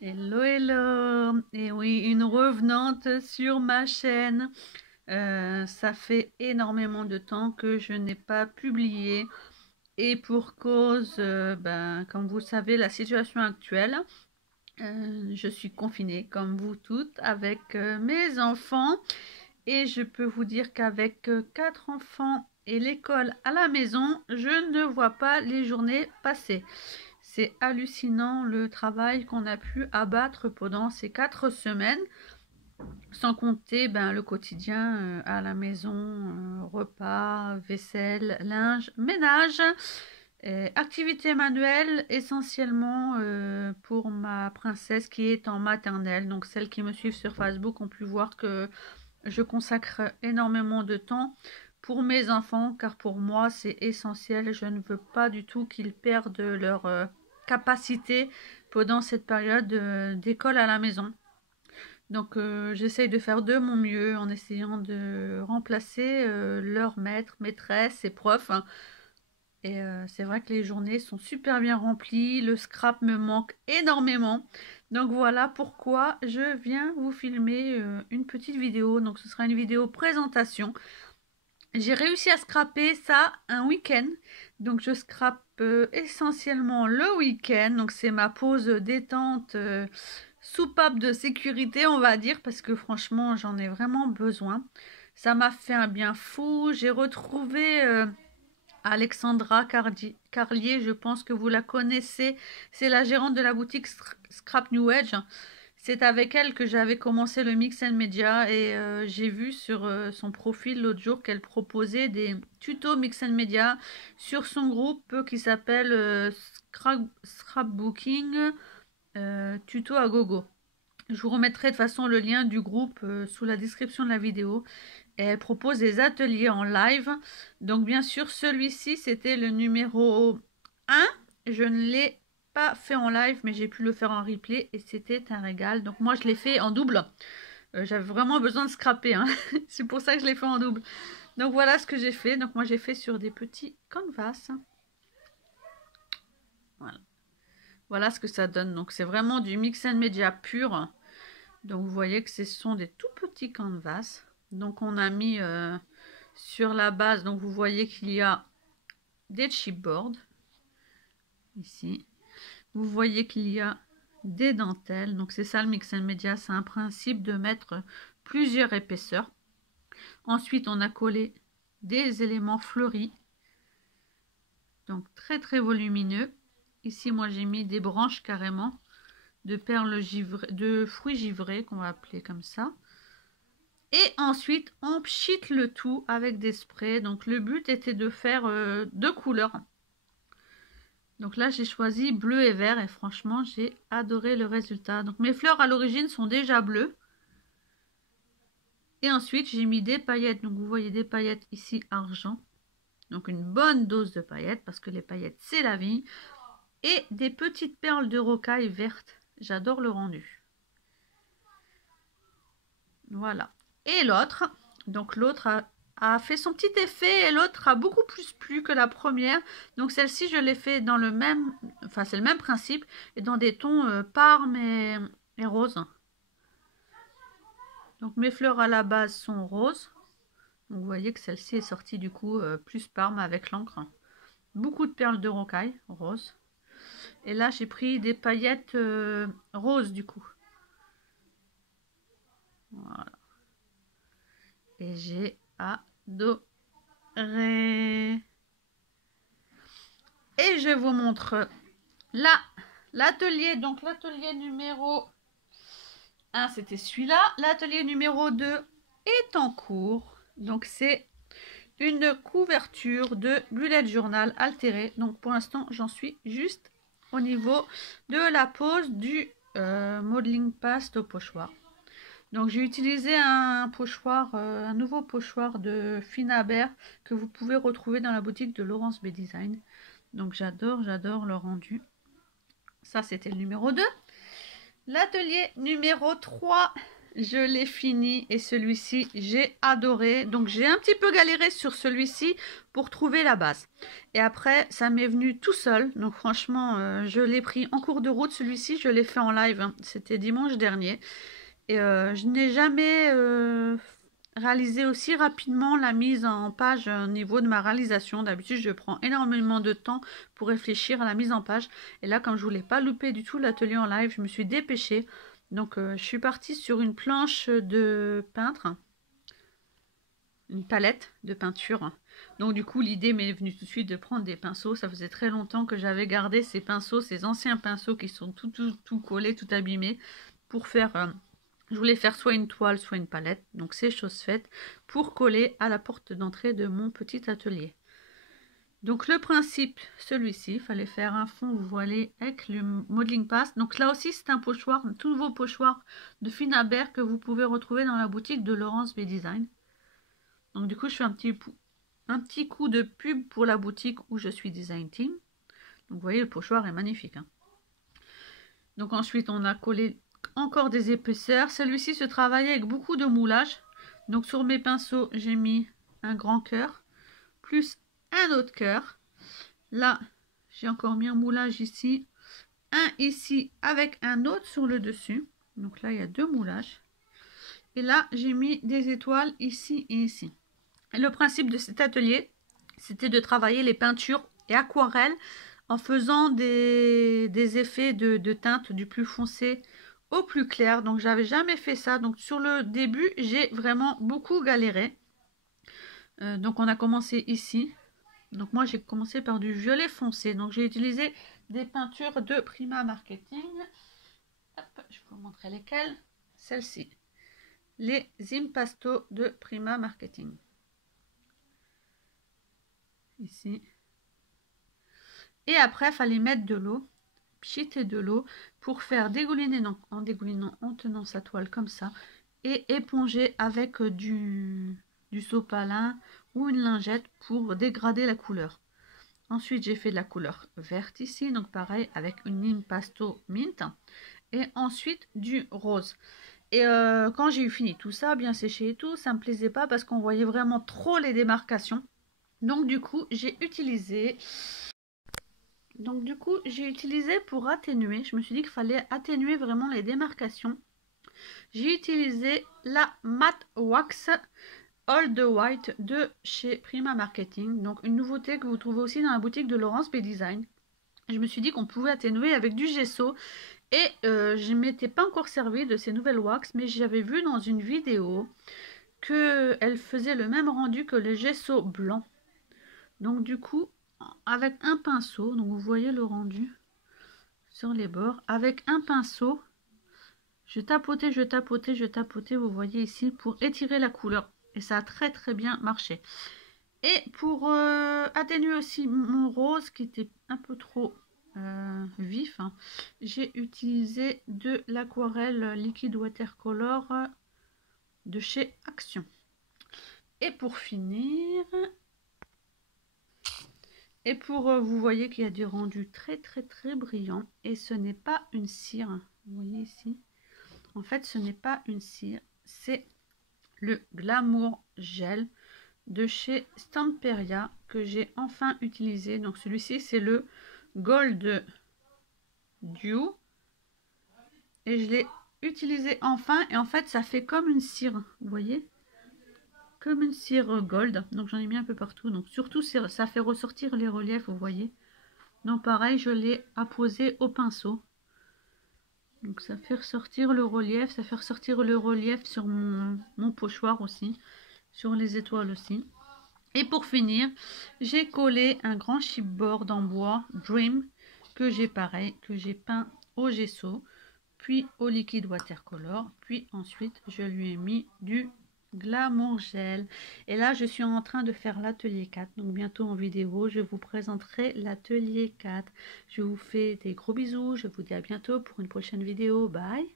Hello, hello! Et oui, une revenante sur ma chaîne. Ça fait énormément de temps que je n'ai pas publié. Et pour cause, comme vous le savez, la situation actuelle, je suis confinée, comme vous toutes, avec mes enfants. Et je peux vous dire qu'avec 4 enfants et l'école à la maison, je ne vois pas les journées passer. C'est hallucinant le travail qu'on a pu abattre pendant ces 4 semaines, sans compter le quotidien à la maison, repas, vaisselle, linge, ménage, activités manuelles essentiellement pour ma princesse qui est en maternelle. Donc celles qui me suivent sur Facebook ont pu voir que je consacre énormément de temps pour mes enfants, car pour moi c'est essentiel. Je ne veux pas du tout qu'ils perdent leur capacité pendant cette période d'école à la maison. Donc j'essaye de faire de mon mieux en essayant de remplacer leurs maîtres, maîtresses et profs, hein. Et c'est vrai que les journées sont super bien remplies, le scrap me manque énormément. Donc voilà pourquoi je viens vous filmer une petite vidéo. Donc ce sera une vidéo présentation. J'ai réussi à scraper ça un week-end. Donc je scrape essentiellement le week-end. Donc c'est ma pause détente, soupape de sécurité, on va dire, parce que franchement j'en ai vraiment besoin. Ça m'a fait un bien fou. J'ai retrouvé Alexandra Carlier, je pense que vous la connaissez. C'est la gérante de la boutique Scrap New Age. C'est avec elle que j'avais commencé le Mix and Media et j'ai vu sur son profil l'autre jour qu'elle proposait des tutos Mix and Media sur son groupe qui s'appelle Scrapbooking Tuto à Gogo. Je vous remettrai de toute façon le lien du groupe sous la description de la vidéo. Et elle propose des ateliers en live. Donc bien sûr, celui-ci, c'était le numéro 1. Je ne l'ai pas fait en live, mais j'ai pu le faire en replay et c'était un régal. Donc moi, je l'ai fait en double. J'avais vraiment besoin de scraper, hein. C'est pour ça que je l'ai fait en double. Donc voilà ce que j'ai fait. Donc moi, j'ai fait sur des petits canvas. Voilà. Voilà ce que ça donne. Donc c'est vraiment du mix and media pur. Donc vous voyez que ce sont des tout petits canvas. Donc on a mis sur la base, donc vous voyez qu'il y a des chipboards ici. Vous voyez qu'il y a des dentelles. Donc c'est ça le mix and media, c'est un principe de mettre plusieurs épaisseurs. Ensuite on a collé des éléments fleuris. Donc très très volumineux. Ici moi j'ai mis des branches carrément de perles givrées, de fruits givrés qu'on va appeler comme ça. Et ensuite, on pchite le tout avec des sprays. Donc le but était de faire 2 couleurs. Donc là, j'ai choisi bleu et vert et franchement, j'ai adoré le résultat. Donc mes fleurs à l'origine sont déjà bleues. Et ensuite, j'ai mis des paillettes. Donc vous voyez des paillettes ici argent. Donc une bonne dose de paillettes parce que les paillettes, c'est la vie. Et des petites perles de rocaille vertes. J'adore le rendu. Voilà. Et l'autre, donc l'autre a fait son petit effet et l'autre a beaucoup plus plu que la première. Donc celle-ci, je l'ai fait dans le même, enfin c'est le même principe, et dans des tons parme et rose. Donc mes fleurs à la base sont roses. Donc, vous voyez que celle-ci est sortie du coup plus parme avec l'encre. Beaucoup de perles de rocaille rose. Et là j'ai pris des paillettes roses du coup. Voilà. Et j'ai adoré. Et je vous montre là l'atelier. Donc l'atelier numéro 1, c'était celui-là. L'atelier numéro 2 est en cours. Donc c'est une couverture de bullet journal altérée. Donc pour l'instant, j'en suis juste au niveau de la pose du modeling paste au pochoir. Donc j'ai utilisé un pochoir, un nouveau pochoir de Finaber que vous pouvez retrouver dans la boutique de Laurence B Design. Donc j'adore le rendu. Ça c'était le numéro 2. L'atelier numéro 3, je l'ai fini et celui-ci, j'ai adoré. Donc, j'ai un petit peu galéré sur celui-ci pour trouver la base. Et après, ça m'est venu tout seul. Donc, franchement, je l'ai pris en cours de route. Celui-ci, je l'ai fait en live, hein. C'était dimanche dernier. Et je n'ai jamais réalisé aussi rapidement la mise en page au niveau de ma réalisation. D'habitude, je prends énormément de temps pour réfléchir à la mise en page. Et là, comme je voulais pas louper du tout l'atelier en live, je me suis dépêchée. Donc, je suis partie sur une planche de peintre, une palette de peinture. Donc, du coup, l'idée m'est venue tout de suite de prendre des pinceaux. Ça faisait très longtemps que j'avais gardé ces pinceaux, ces anciens pinceaux qui sont tout collés, tout abîmés, pour faire... je voulais faire soit une toile, soit une palette. Donc, c'est chose faite pour coller à la porte d'entrée de mon petit atelier. Donc, le principe, celui-ci, il fallait faire un fond voilé avec le modeling paste. Donc, là aussi, c'est un pochoir, un tout nouveau pochoir de Finaber que vous pouvez retrouver dans la boutique de Laurence B Design. Donc, du coup, je fais un petit coup de pub pour la boutique où je suis Design Team. Donc, vous voyez, le pochoir est magnifique, hein. Donc, ensuite, on a collé encore des épaisseurs. Celui-ci se travaille avec beaucoup de moulage. Donc, sur mes pinceaux, j'ai mis un grand cœur, plus un autre cœur. Là, j'ai encore mis un moulage ici. Un ici avec un autre sur le dessus. Donc là, il y a deux moulages. Et là, j'ai mis des étoiles ici et ici. Et le principe de cet atelier, c'était de travailler les peintures et aquarelles en faisant des effets de teinte du plus foncé au plus clair. Donc, j'avais jamais fait ça. Donc, sur le début, j'ai vraiment beaucoup galéré. Donc, on a commencé ici. Donc, moi, j'ai commencé par du violet foncé. Donc, j'ai utilisé des peintures de Prima Marketing. Hop, je vais vous montrer lesquelles. Celles-ci. Les Impasto de Prima Marketing. Ici. Et après, il fallait mettre de l'eau, pchiter de l'eau pour faire dégouliner, donc en dégoulinant, en tenant sa toile comme ça, et éponger avec du sopalin ou une lingette pour dégrader la couleur. Ensuite, j'ai fait de la couleur verte ici, donc pareil avec une Impasto Mint, et ensuite du rose. Et quand j'ai eu fini tout ça, bien séché et tout, ça me plaisait pas parce qu'on voyait vraiment trop les démarcations. Donc du coup, j'ai utilisé pour atténuer, je me suis dit qu'il fallait atténuer vraiment les démarcations. J'ai utilisé la Matte Wax All the White de chez Prima Marketing. Donc une nouveauté que vous trouvez aussi dans la boutique de Laurence B Design. Je me suis dit qu'on pouvait atténuer avec du gesso. Et je ne m'étais pas encore servi de ces nouvelles wax, mais j'avais vu dans une vidéo qu'elle faisait le même rendu que le gesso blanc. Donc du coup, avec un pinceau, donc vous voyez le rendu sur les bords, avec un pinceau, je tapotais, vous voyez ici, pour étirer la couleur. Et ça a très très bien marché. Et pour atténuer aussi mon rose qui était un peu trop vif, hein, j'ai utilisé de l'aquarelle liquide watercolor de chez Action. Et pour finir, vous voyez qu'il y a des rendus très très très brillants et ce n'est pas une cire, vous voyez ici, en fait ce n'est pas une cire, c'est le Glamour Gel de chez Stamperia que j'ai enfin utilisé. Donc celui-ci c'est le Gold Dew et je l'ai utilisé enfin et en fait ça fait comme une cire, vous voyez, comme une cire gold. Donc j'en ai mis un peu partout, donc surtout ça fait ressortir les reliefs, vous voyez. Donc pareil, je l'ai apposé au pinceau, donc ça fait ressortir le relief, sur mon pochoir aussi, sur les étoiles aussi. Et pour finir, j'ai collé un grand chipboard en bois Dream que j'ai peint au gesso, puis au liquide watercolor, puis ensuite je lui ai mis du Glamour Gel. Et là je suis en train de faire l'atelier 4, donc bientôt en vidéo je vous présenterai l'atelier 4. Je vous fais des gros bisous, je vous dis à bientôt pour une prochaine vidéo, bye.